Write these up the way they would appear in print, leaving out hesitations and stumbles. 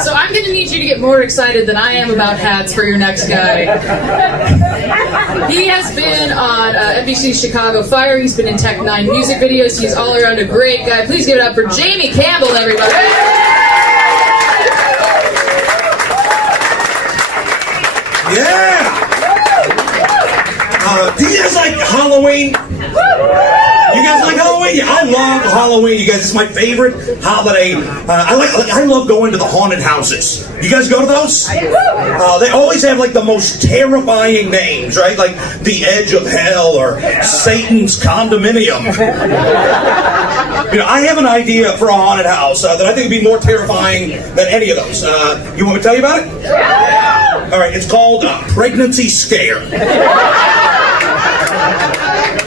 So I'm going to need you to get more excited than I am about hats for your next guy. He has been on NBC's Chicago Fire. He's been in Tech 9 music videos. He's all around a great guy. Please give it up for Jamie Campbell, everybody. Yeah! Do you guys like Halloween? You guys like Halloween? Yeah, I love Halloween, you guys. It's my favorite holiday. I love going to the haunted houses. You guys go to those? They always have like the most terrifying names, right? Like the Edge of Hell or Satan's Condominium. You know, I have an idea for a haunted house that I think would be more terrifying than any of those. You want me to tell you about it? All right, it's called Pregnancy Scare.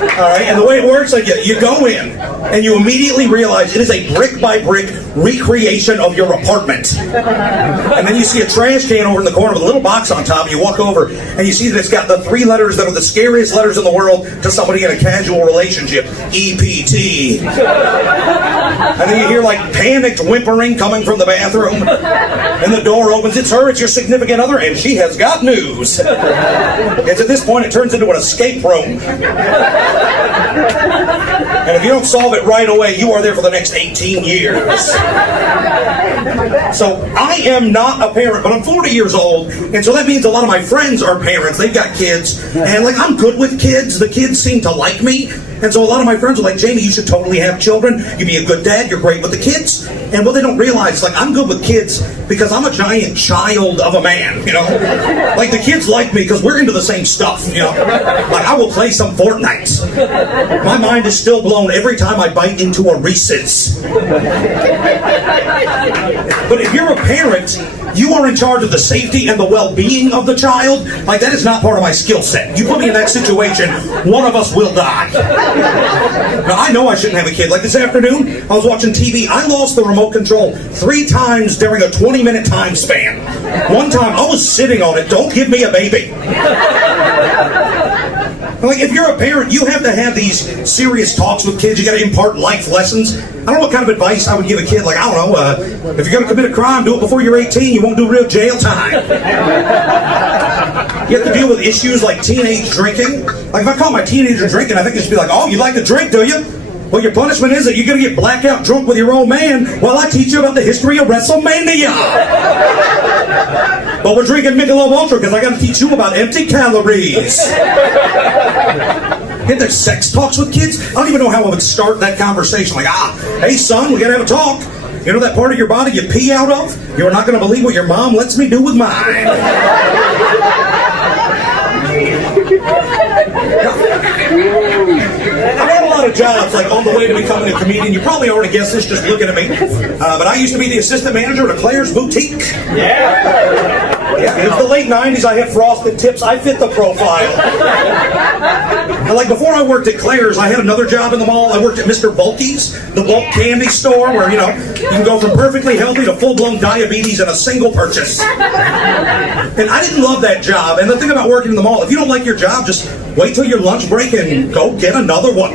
All right, and the way it works, like you go in and you immediately realize it is a brick-by-brick recreation of your apartment. And then you see a trash can over in the corner with a little box on top. You walk over and you see that it's got the 3 letters that are the scariest letters in the world to somebody in a casual relationship, EPT. And then you hear like panicked whimpering coming from the bathroom. And the door opens. It's her, it's your significant other, and she has got news. It's at this point it turns into an escape room. And if you don't solve it right away, you are there for the next 18 years. So I am not a parent, but I'm 40 years old, and so that means a lot of my friends are parents. They've got kids, and like I'm good with kids. The kids seem to like me, and so a lot of my friends are like, Jamie, you should totally have children. You'd be a good dad. You're great with the kids. And what they don't realize is like I'm good with kids because I'm a giant child of a man, you know? Like the kids like me because we're into the same stuff, you know? Like I will play some Fortnite. My mind is still blown every time I bite into a Reese's. But if you're a parent, you are in charge of the safety and the well-being of the child. Like that is not part of my skill set. You put me in that situation, one of us will die. Now I know I shouldn't have a kid. Like this afternoon, I was watching TV. I lost the remote control 3 times during a 20-minute time span. One time I was sitting on it. Don't give me a baby. Like, if you're a parent, you have to have these serious talks with kids. You got to impart life lessons. I don't know what kind of advice I would give a kid. Like, I don't know, if you're going to commit a crime, do it before you're 18. You won't do real jail time. You have to deal with issues like teenage drinking. Like, if I caught my teenager drinking, I think they'd be like, oh, you like to drink, do you? Well, your punishment is that you're going to get blackout drunk with your old man while I teach you about the history of WrestleMania. But we're drinking Michelob Ultra because I got to teach you about empty calories. Get their sex talks with kids? I don't even know how I would start that conversation. Like, hey son, we got to have a talk. You know that part of your body you pee out of? You're not going to believe what your mom lets me do with mine. I've had a lot of jobs, like on the way to becoming a comedian. You probably already guessed this just looking at me. But I used to be the assistant manager at a Claire's boutique. Yeah, it was the late 90s. I had frosted tips. I fit the profile. And like before I worked at Claire's, I had another job in the mall. I worked at Mr. Bulky's, the bulk candy store, where, you know, you can go from perfectly healthy to full-blown diabetes in a single purchase. And I didn't love that job. And the thing about working in the mall, if you don't like your job, just wait till your lunch break and go get another one.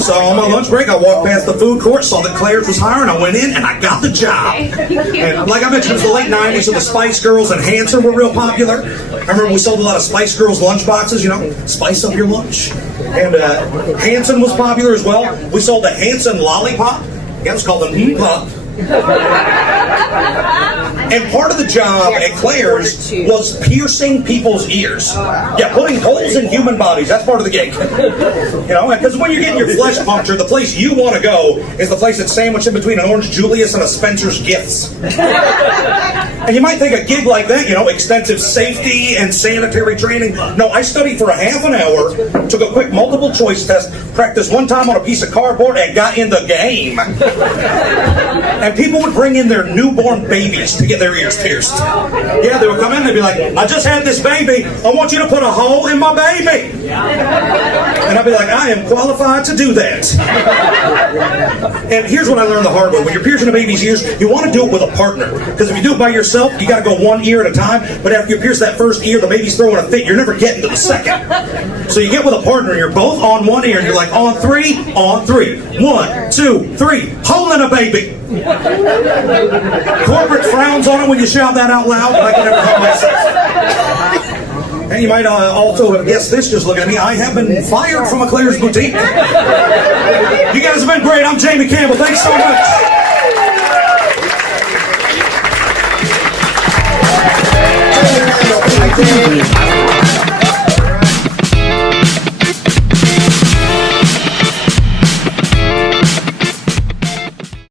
So on my lunch break, I walked past the food court, saw that Claire's was hiring, I went in, and I got the job. And like I mentioned, it was the late 90s, so the Spice Girls and Hanson were real popular. I remember we sold a lot of Spice Girls lunch boxes, you know, spice up your lunch. And Hanson was popular as well. We sold the Hanson Lollipop. Yeah, it was called the Pop. And part of the job at Claire's was piercing people's ears. Yeah, putting holes in human bodies. That's part of the gig. You know, because when you're getting your flesh punctured, the place you want to go is the place that's sandwiched in between an Orange Julius and a Spencer's Gifts. And you might think a gig like that, you know, extensive safety and sanitary training. No, I studied for a half an hour, took a quick multiple choice test, practiced one time on a piece of cardboard, and got in the game. And people would bring in their newborn babies to get their ears pierced. Yeah, they would come in, they'd be like, I just had this baby, I want you to put a hole in my baby. And I'd be like, I am qualified to do that. And here's what I learned the hard way. When you're piercing a baby's ears, you want to do it with a partner. Because if you do it by yourself, you got to go one ear at a time. But after you pierce that first ear, the baby's throwing a fit. You're never getting to the second. So you get with a partner, you're both on one ear, and you're like, on three. 1, 2, 3, holding a baby. Corporate frowns on it when you shout that out loud, but I can never help myself. And you might also have guessed this just looking at me. I have been fired from a Claire's boutique. You guys have been great. I'm Jamie Campbell. Thanks so much.